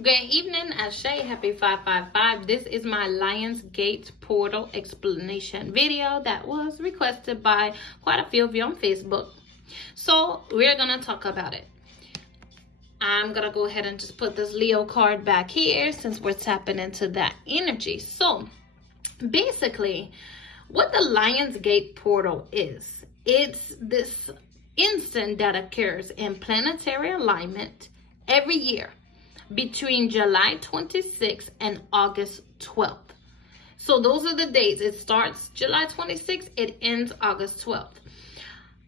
Good evening, Ashe. Happy 555. This is my Lions Gate portal explanation video that was requested by quite a few of you on Facebook. So we're going to talk about it. I'm going to go ahead and just put this Leo card back here since we're tapping into that energy. So basically, what the Lions Gate portal is, it's this instant that occurs in planetary alignment every year between July 26th and August 12th. So those are the dates. It starts July 26th, it ends August 12th.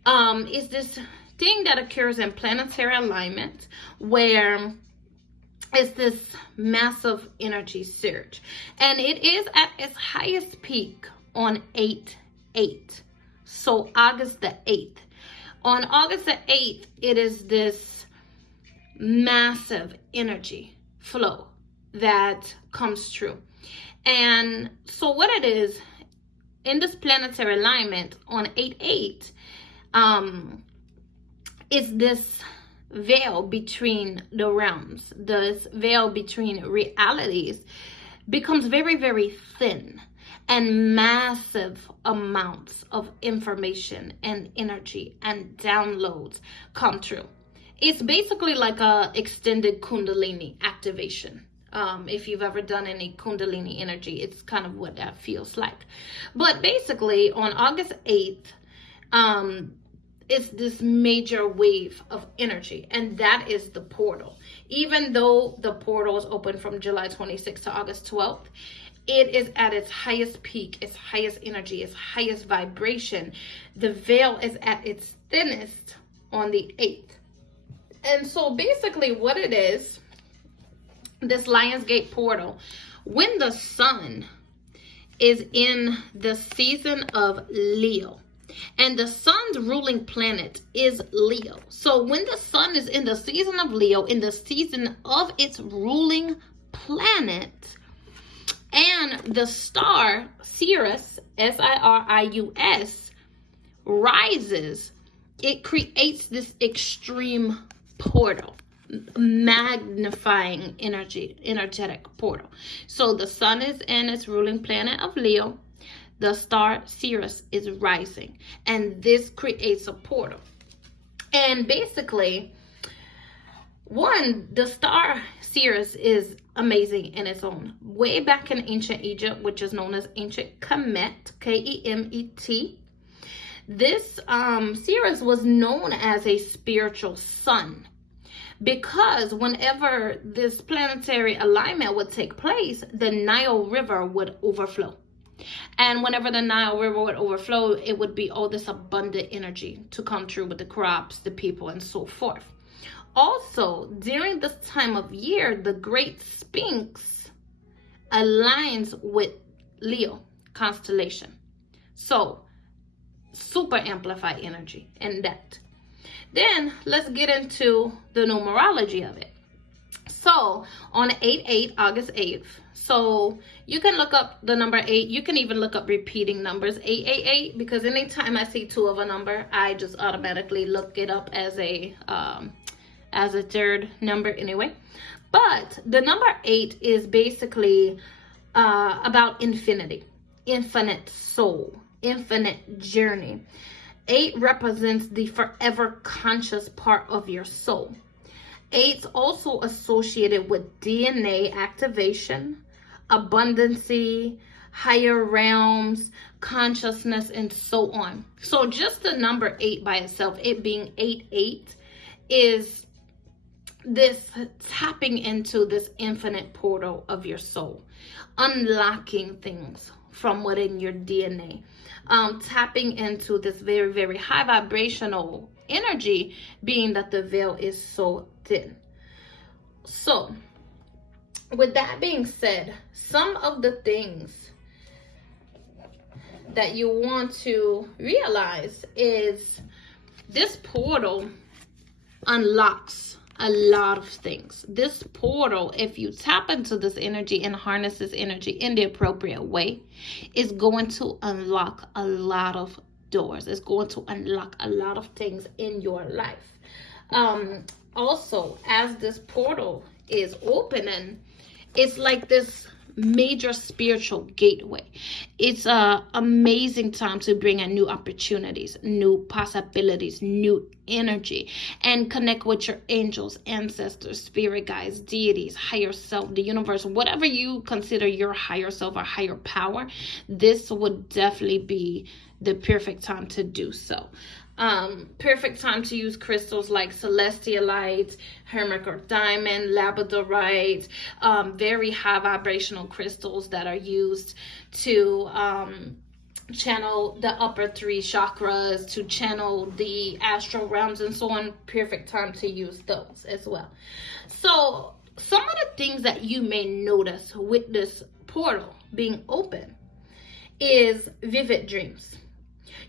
It's this thing that occurs in planetary alignment where it's this massive energy surge. And it is at its highest peak on 8/8. So August the 8th. On August the 8th, it is this massive energy flow that comes through. And so what it is, in this planetary alignment on 8/8, is this veil between the realms, this veil between realities becomes very, very thin, and massive amounts of information and energy and downloads come through. It's basically like a extended Kundalini activation. If you've ever done any Kundalini energy, it's kind of what that feels like. But basically, on August 8th, it's this major wave of energy, and that is the portal. Even though the portal is open from July 26th to August 12th, it is at its highest peak, its highest energy, its highest vibration. The veil is at its thinnest on the 8th. And so basically what it is, this Lionsgate portal, when the sun is in the season of Leo, and the sun's ruling planet is Leo. So when the sun is in the season of Leo, in the season of its ruling planet, and the star Sirius, Sirius, rises, it creates this extreme portal, magnifying energetic portal. So the sun is in its ruling planet of Leo, the star Sirius is rising, and this creates a portal. And basically, the star Sirius is amazing in its own. Way back in ancient Egypt, which is known as ancient Kemet, Kemet, this Sirius was known as a spiritual sun, because whenever this planetary alignment would take place, the Nile River would overflow. And whenever the Nile River would overflow, it would be all this abundant energy to come through with the crops, the people, and so forth. Also, during this time of year, the Great Sphinx aligns with Leo constellation. So, super amplified energy in that. Then let's get into the numerology of it. So on 8/8, August 8th, so you can look up the number 8. You can even look up repeating numbers, 888, because anytime I see 2 of a number, I just automatically look it up as a third number anyway. But the number 8 is basically about infinity, infinite soul, infinite journey. 8 represents the forever conscious part of your soul. 8's also associated with DNA activation, abundancy, higher realms, consciousness, and so on. So just the number 8 by itself, it being 8/8, is this tapping into this infinite portal of your soul, unlocking things from within your DNA, tapping into this very, very high vibrational energy, being that the veil is so thin. So with that being said, some of the things that you want to realize is this portal unlocks a lot of things. This portal, if you tap into this energy and harness this energy in the appropriate way, is going to unlock a lot of doors. It's going to unlock a lot of things in your life. Also, as this portal is opening, it's like this major spiritual gateway. It's a amazing time to bring in new opportunities, new possibilities, new energy, and connect with your angels, ancestors, spirit guides, deities, higher self, the universe, whatever you consider your higher self or higher power. This would definitely be the perfect time to do so. Perfect time to use crystals like celestialite, hermit or diamond, labradorite, very high vibrational crystals that are used to channel the upper three chakras, to channel the astral realms and so on. Perfect time to use those as well. So some of the things that you may notice with this portal being open is vivid dreams.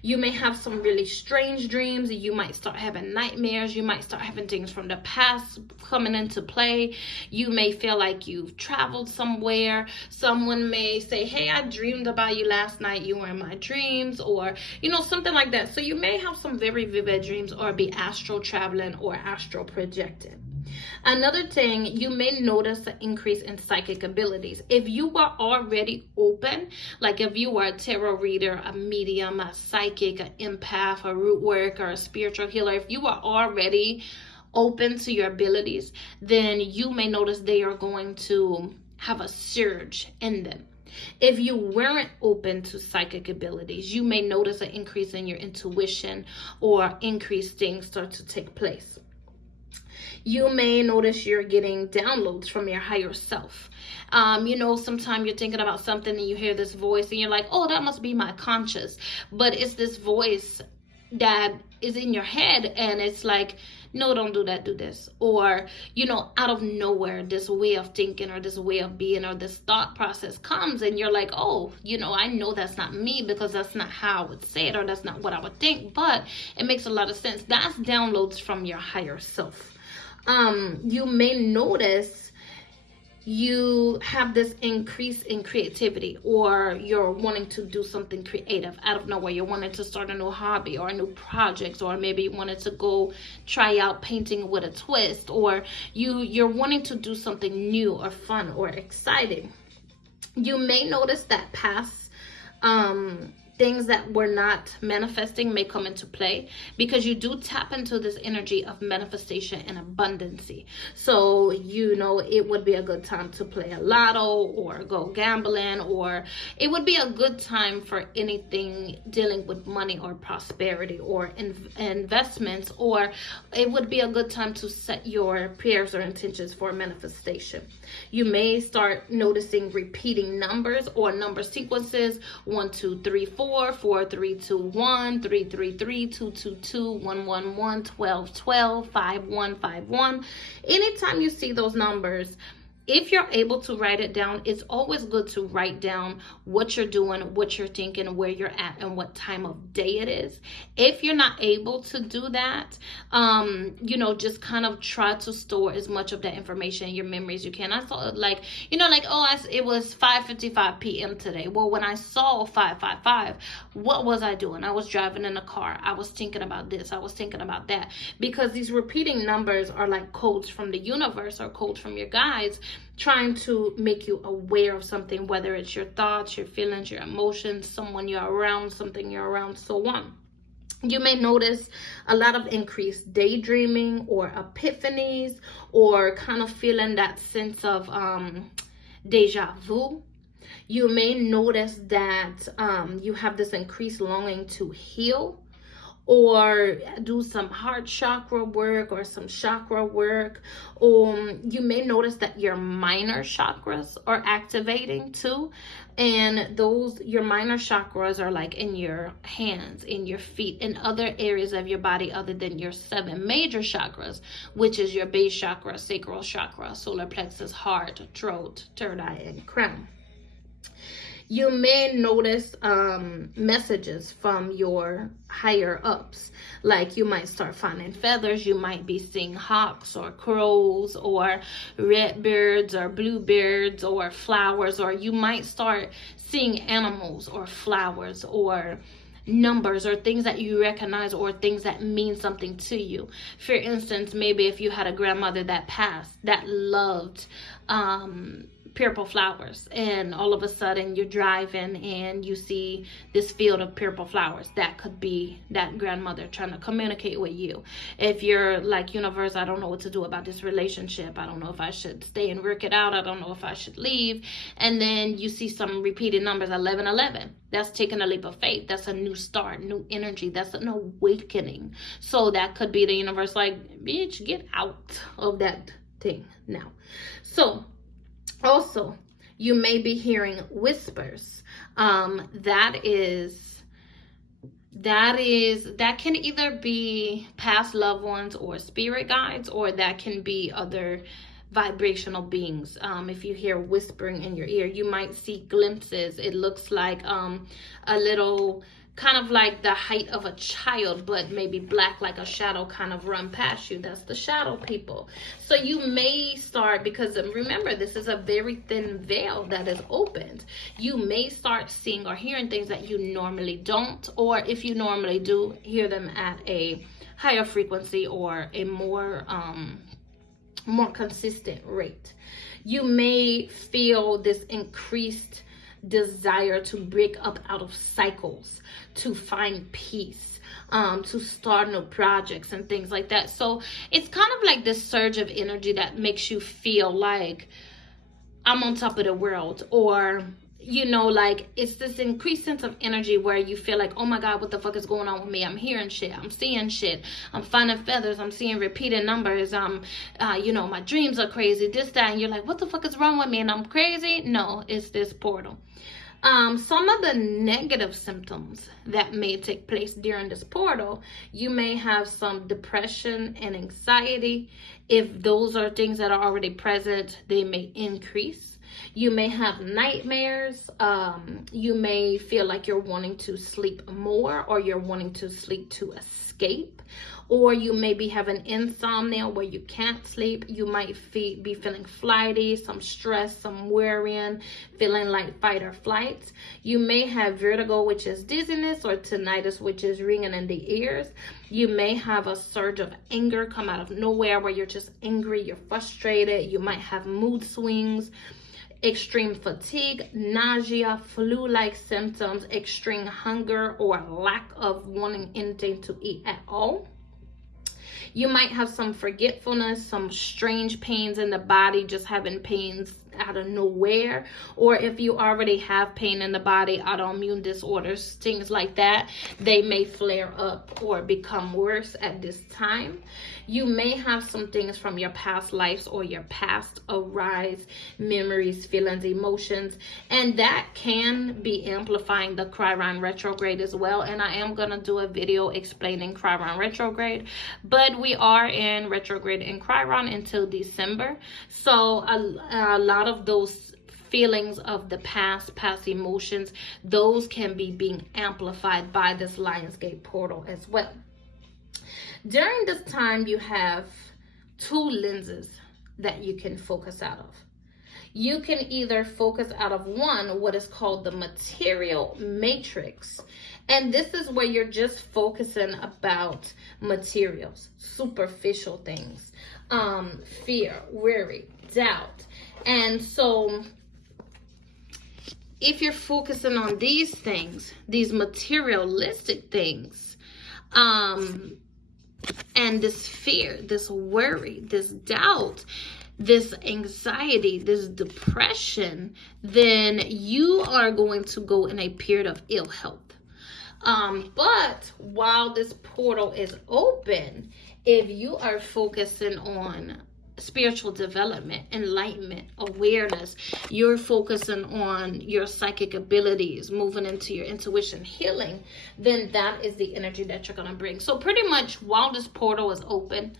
You may have some really strange dreams. You might start having nightmares. You might start having things from the past coming into play. You may feel like you've traveled somewhere. Someone may say, hey, I dreamed about you last night. You were in my dreams, or, something like that. So you may have some very vivid dreams or be astral traveling or astral projecting. Another thing, you may notice an increase in psychic abilities. If you are already open, like if you are a tarot reader, a medium, a psychic, an empath, a root worker, a spiritual healer, if you are already open to your abilities, then you may notice they are going to have a surge in them. If you weren't open to psychic abilities, you may notice an increase in your intuition, or increased things start to take place. You may notice you're getting downloads from your higher self. Sometimes you're thinking about something and you hear this voice and you're like, oh, that must be my conscious. But it's this voice that is in your head and it's like, no, don't do that, do this. Or, out of nowhere, this way of thinking or this way of being or this thought process comes and you're like, oh, I know that's not me because that's not how I would say it or that's not what I would think, but it makes a lot of sense. That's downloads from your higher self. You may notice you have this increase in creativity, or you're wanting to do something creative out of nowhere. You're wanting to start a new hobby or a new project, or maybe you wanted to go try out painting with a twist, or you're wanting to do something new or fun or exciting. You may notice that past things that were not manifesting may come into play, because you do tap into this energy of manifestation and abundancy. So, it would be a good time to play a lotto or go gambling, or it would be a good time for anything dealing with money or prosperity or investments, or it would be a good time to set your prayers or intentions for manifestation. You may start noticing repeating numbers or number sequences: 1, 2, 3, 4, 4, 3, 2, 1, 3, 3, 3, 2, 2, 2, 1, 1, 1, 12, 12, 5, 1, 5, 1. Anytime you see those numbers, if you're able to write it down, it's always good to write down what you're doing, what you're thinking, where you're at, and what time of day it is. If you're not able to do that, just kind of try to store as much of that information in your memory as you can. I saw it was 5:55 p.m. today. Well, when I saw 555, what was I doing? I was driving in a car. I was thinking about this. I was thinking about that. Because these repeating numbers are like codes from the universe or codes from your guides, trying to make you aware of something, whether it's your thoughts, your feelings, your emotions, someone you're around, something you're around, so on. You may notice a lot of increased daydreaming or epiphanies, or kind of feeling that sense of deja vu. You may notice that you have this increased longing to heal, or do some heart chakra work or some chakra work. You may notice that your minor chakras are activating too, and your minor chakras are like in your hands, in your feet, in other areas of your body other than your 7 major chakras, which is your base chakra, sacral chakra, solar plexus, heart, throat, third eye, and crown. You may notice messages from your higher ups. Like you might start finding feathers. You might be seeing hawks or crows or red birds or bluebirds or flowers. Or you might start seeing animals or flowers, or numbers or things that you recognize or things that mean something to you. For instance, maybe if you had a grandmother that passed that loved purple flowers, and all of a sudden you're driving and you see this field of purple flowers, that could be that grandmother trying to communicate with you. If you're like, universe, I don't know what to do about this relationship, I don't know if I should stay and work it out, I don't know if I should leave, and then you see some repeated numbers, 1111, that's taking a leap of faith. That's a new start, new energy, that's an awakening. So that could be the universe like, bitch, get out of that thing now. So also, you may be hearing whispers. That can either be past loved ones or spirit guides, or that can be other vibrational beings. If you hear whispering in your ear, you might see glimpses. It looks like a little, kind of like the height of a child, but maybe black like a shadow kind of run past you. That's the shadow people. So you may start, because remember, this is a very thin veil that is opened. You may start seeing or hearing things that you normally don't, or if you normally do, hear them at a higher frequency or a more consistent rate. You may feel this increased desire to break up out of cycles, to find peace, to start new projects and things like that. So it's kind of like this surge of energy that makes you feel like I'm on top of the world, or like it's this increased sense of energy where you feel like, oh my God, what the fuck is going on with me? I'm hearing shit, I'm seeing shit, I'm finding feathers, I'm seeing repeated numbers, my dreams are crazy, this, that, and you're like, what the fuck is wrong with me? And I'm crazy? No, it's this portal. Some of the negative symptoms that may take place during this portal, you may have some depression and anxiety. If those are things that are already present, they may increase. You may have nightmares. You may feel like you're wanting to sleep more, or you're wanting to sleep to escape, or you may be having insomnia where you can't sleep. You might be feeling flighty, some stress, some worrying, feeling like fight or flight. You may have vertigo, which is dizziness, or tinnitus, which is ringing in the ears. You may have a surge of anger come out of nowhere where you're just angry, you're frustrated. You might have mood swings, extreme fatigue, nausea, flu-like symptoms, extreme hunger, or lack of wanting anything to eat at all. You might have some forgetfulness, some strange pains in the body, just having pains out of nowhere. Or if you already have pain in the body, autoimmune disorders, things like that, they may flare up or become worse at this time. You may have some things from your past lives or your past arise, memories, feelings, emotions, and that can be amplifying the Chiron retrograde as well. And I am going to do a video explaining Chiron retrograde, but we are in retrograde in Chiron until December. So a lot of those feelings of the past emotions, those can be being amplified by this Lionsgate portal as well. During this time, you have two lenses that you can focus out of. You can either focus out of one, what is called the material matrix. And this is where you're just focusing about materials, superficial things, fear, worry, doubt. And so if you're focusing on these things, these materialistic things, and this fear, this worry, this doubt, this anxiety, this depression, then you are going to go in a period of ill health. But while this portal is open, if you are focusing on spiritual development, enlightenment, awareness, you're focusing on your psychic abilities, moving into your intuition, healing, then that is the energy that you're going to bring. So pretty much while this portal is open,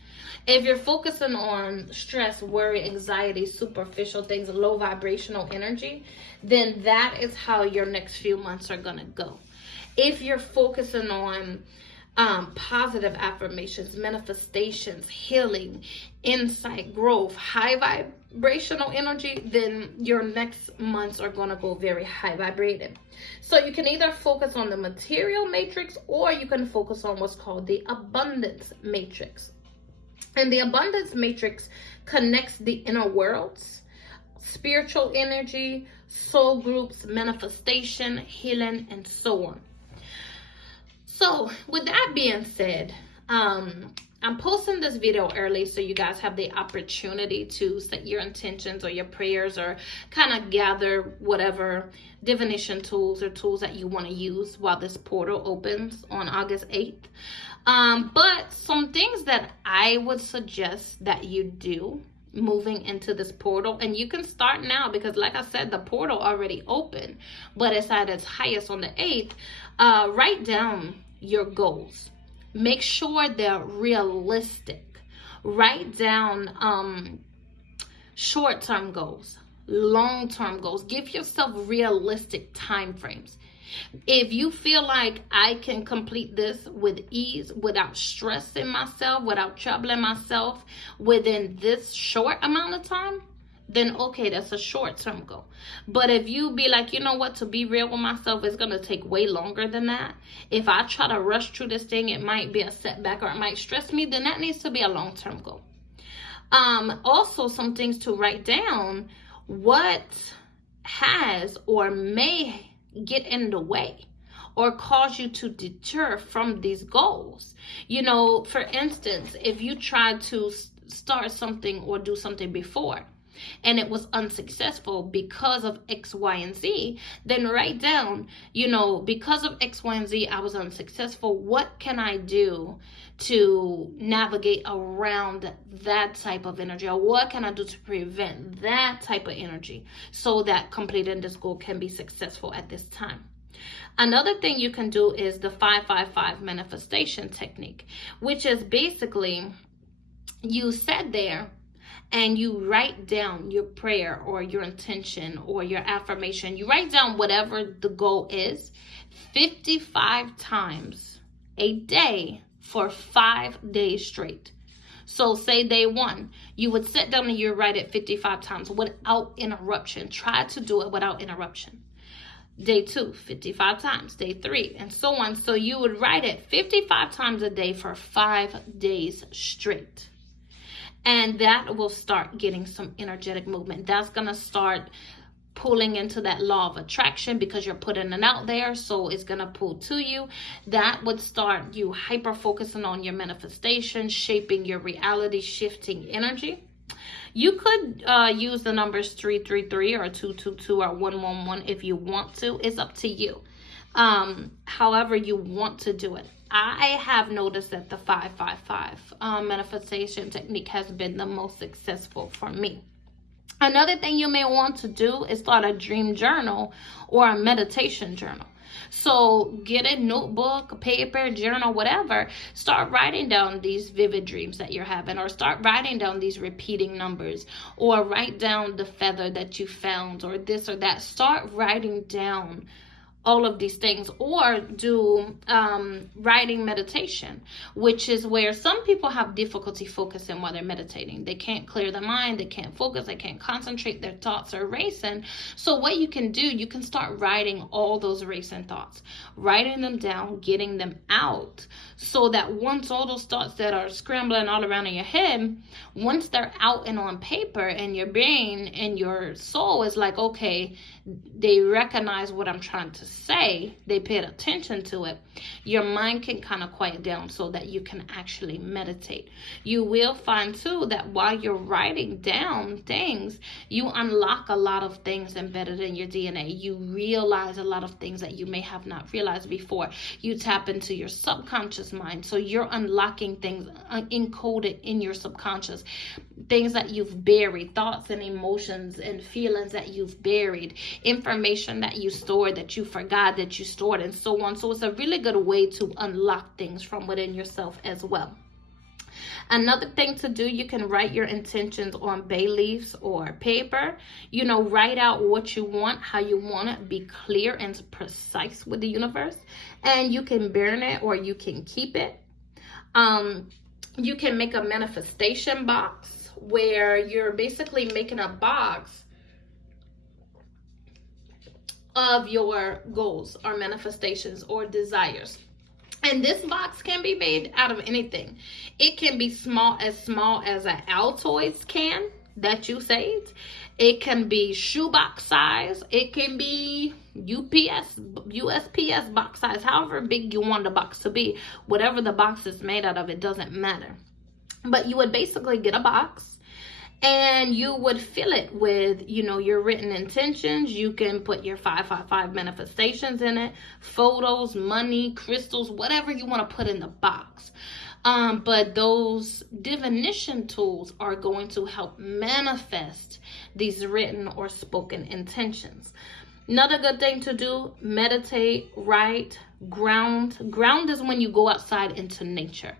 if you're focusing on stress, worry, anxiety, superficial things, low vibrational energy, then that is how your next few months are going to go. If you're focusing on positive affirmations, manifestations, healing, insight, growth, high vibrational energy, then your next months are going to go very high vibrating. So you can either focus on the material matrix, or you can focus on what's called the abundance matrix. And the abundance matrix connects the inner worlds, spiritual energy, soul groups, manifestation, healing, and so on. So with that being said, I'm posting this video early so you guys have the opportunity to set your intentions or your prayers, or kind of gather whatever divination tools or tools that you want to use while this portal opens on August 8th. But some things that I would suggest that you do moving into this portal, and you can start now, because like I said, the portal already opened, but it's at its highest on the 8th. Write down your goals. Make sure they're realistic. Write down short-term goals, long-term goals. Give yourself realistic time frames. If you feel like I can complete this with ease, without stressing myself, without troubling myself within this short amount of time, then okay, that's a short-term goal. But if you be like, you know what, to be real with myself, it's going to take way longer than that. If I try to rush through this thing, it might be a setback or it might stress me, then that needs to be a long-term goal. Also, some things to write down: what has or may get in the way or cause you to deter from these goals. You know, for instance, if you try to start something or do something before and it was unsuccessful because of X, Y, and Z, then write down, you know, because of X, Y, and Z, I was unsuccessful. What can I do to navigate around that type of energy? Or what can I do to prevent that type of energy so that completing this goal can be successful at this time? Another thing you can do is the 555 manifestation technique, which is basically you sit there and you write down your prayer or your intention or your affirmation. You write down whatever the goal is 55 times a day for 5 days straight. So say day 1, you would sit down and you write it 55 times without interruption. Try to do it without interruption. Day 2, 55 times. Day 3, and so on. So you would write it 55 times a day for 5 days straight. And that will start getting some energetic movement. That's going to start pulling into that law of attraction, because you're putting it out there, so it's going to pull to you. That would start you hyper focusing on your manifestation, shaping your reality, shifting energy. You could use the numbers 333 or 222 or 111 if you want to. It's up to you. However you want to do it. I have noticed that the 555 manifestation technique has been the most successful for me. Another thing you may want to do is start a dream journal or a meditation journal. So get a notebook, paper, journal, whatever. Start writing down these vivid dreams that you're having, or start writing down these repeating numbers, or write down the feather that you found, or this or that. Start writing down all of these things, or do writing meditation, which is where some people have difficulty focusing while they're meditating. They can't clear their mind, they can't focus, they can't concentrate, their thoughts are racing. So what you can do, you can start writing all those racing thoughts, writing them down, getting them out, so that once all those thoughts that are scrambling all around in your head, once they're out and on paper, and your brain and your soul is like, okay, they recognize what I'm trying to say, they paid attention to it, your mind can kind of quiet down so that you can actually meditate. You will find too that while you're writing down things, you unlock a lot of things embedded in your DNA. You realize a lot of things that you may have not realized before. You tap into your subconscious mind, so you're unlocking things encoded in your subconscious, things that you've buried, thoughts and emotions and feelings that you've buried, information that you stored, that you forgot that you stored, and so on. So it's a really good way to unlock things from within yourself as well. Another thing to do, you can write your intentions on bay leaves or paper. You know, write out what you want, how you want it, be clear and precise with the universe. And you can burn it or you can keep it. You can make a manifestation box where you're basically making a box of your goals or manifestations or desires. And this box can be made out of anything. It can be small as an Altoids can that you saved. It can be shoebox size. It can be USPS box size, however big you want the box to be. Whatever the box is made out of, it doesn't matter. But you would basically get a box, and you would fill it with, your written intentions. You can put your 555 manifestations in it, photos, money, crystals, whatever you want to put in the box. But those divination tools are going to help manifest these written or spoken intentions. Another good thing to do, meditate, write, ground. Ground is when you go outside into nature.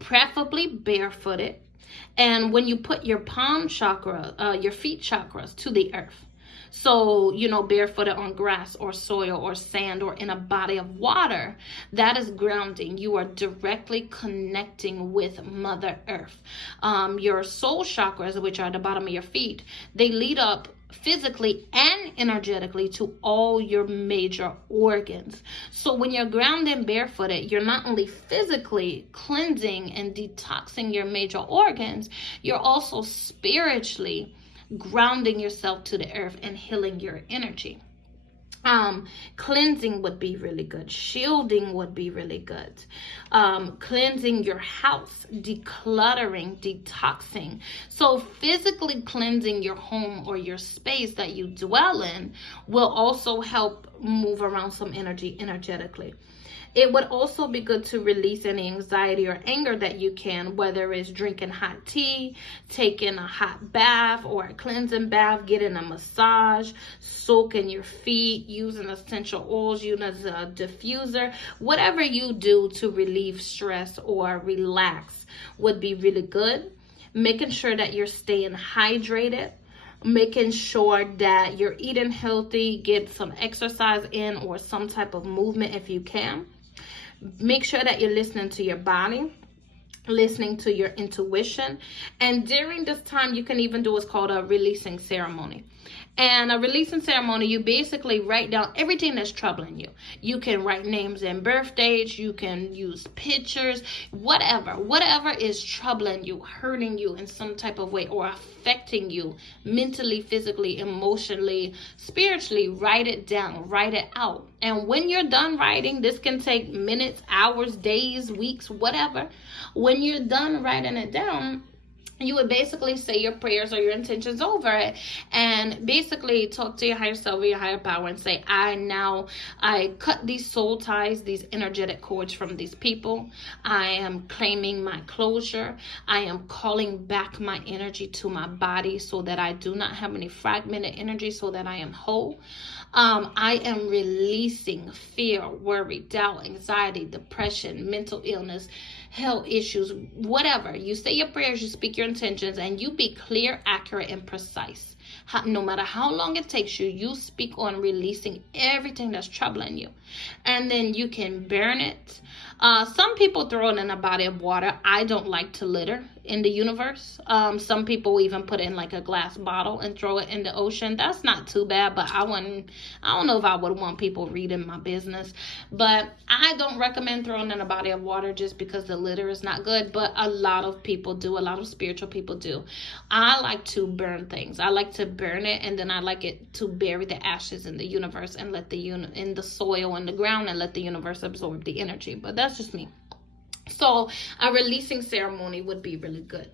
Preferably barefooted. And when you put your palm chakra, your feet chakras to the earth. So, barefooted on grass or soil or sand or in a body of water, that is grounding. You are directly connecting with Mother Earth. Your soul chakras, which are at the bottom of your feet, they lead up physically and energetically to all your major organs. So when you're grounded barefooted, you're not only physically cleansing and detoxing your major organs, you're also spiritually grounding yourself to the earth and healing your energy. Cleansing would be really good. Shielding would be really good. Cleansing your house, decluttering, detoxing. So physically cleansing your home or your space that you dwell in will also help move around some energy energetically. It would also be good to release any anxiety or anger that you can, whether it's drinking hot tea, taking a hot bath or a cleansing bath, getting a massage, soaking your feet, using essential oils, using a diffuser. Whatever you do to relieve stress or relax would be really good. Making sure that you're staying hydrated. Making sure that you're eating healthy, get some exercise in or some type of movement if you can. Make sure that you're listening to your body, listening to your intuition. And during this time, you can even do what's called a releasing ceremony. And a releasing ceremony, you basically write down everything that's troubling you. You can write names and birth dates. You can use pictures, whatever is troubling you, hurting you in some type of way or affecting you mentally, physically, emotionally, spiritually. Write it down, write it out. And when you're done writing, this can take minutes, hours, days, weeks, whatever. When you're done writing it down, you would basically say your prayers or your intentions over it and basically talk to your higher self or your higher power and say, I cut these soul ties, these energetic cords from these people. I am claiming my closure. I am calling back my energy to my body so that I do not have any fragmented energy, so that I am whole. I am releasing fear, worry, doubt, anxiety, depression, mental illness, health issues, whatever. You say your prayers, you speak your intentions, and you be clear, accurate, and precise. No matter how long it takes you, you speak on releasing everything that's troubling you. And then you can burn it. Some people throw it in a body of water. I don't like to litter in the universe. Some people even put it in like a glass bottle and throw it in the ocean. That's not too bad, but I don't know if I would want people reading my business. But I don't recommend throwing in a body of water just because the litter is not good. But a lot of people do. A lot of spiritual people do. I like to burn things. I like to burn it, and then I like it to bury the ashes in the universe and let in the soil and the ground and let the universe absorb the energy. But that's just me. So a releasing ceremony would be really good.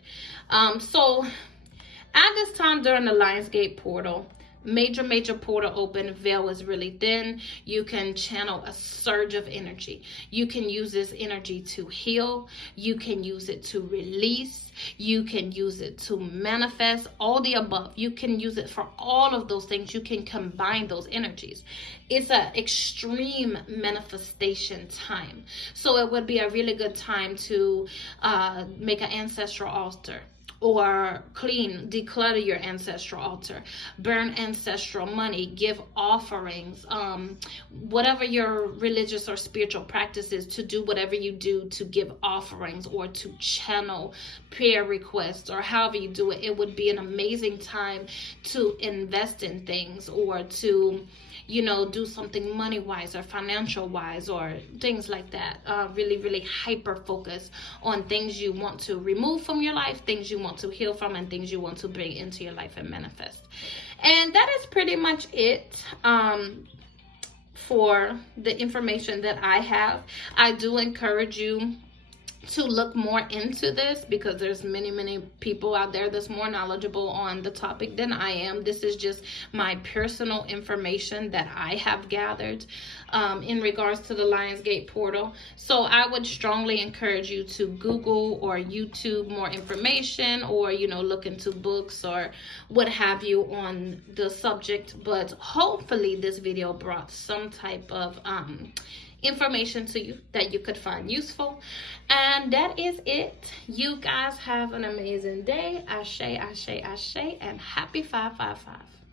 So at this time during the Lionsgate portal, major portal open, veil is really thin. You can channel a surge of energy. You can use this energy to heal. You can use it to release. You can use it to manifest, all the above. You can use it for all of those things. You can combine those energies. It's an extreme manifestation time. So it would be a really good time to make an ancestral altar, or clean, declutter your ancestral altar, burn ancestral money, give offerings, whatever your religious or spiritual practice is, to do whatever you do to give offerings or to channel prayer requests, or however you do it. It would be an amazing time to invest in things, or to, you know, do something money wise or financial wise, or things like that. Really, really hyper focus on things you want to remove from your life, things you want to heal from, and things you want to bring into your life and manifest. And that is pretty much it for the information that I have. I do encourage you to look more into this, because there's many people out there that's more knowledgeable on the topic than I am. This is just my personal information that I have gathered in regards to the Lionsgate portal. So I would strongly encourage you to Google or YouTube more information, or, you know, look into books or what have you on the subject. But hopefully this video brought some type of information to you that you could find useful. And that is it. You guys have an amazing day. Ashe, ashe, ashe, and happy 555.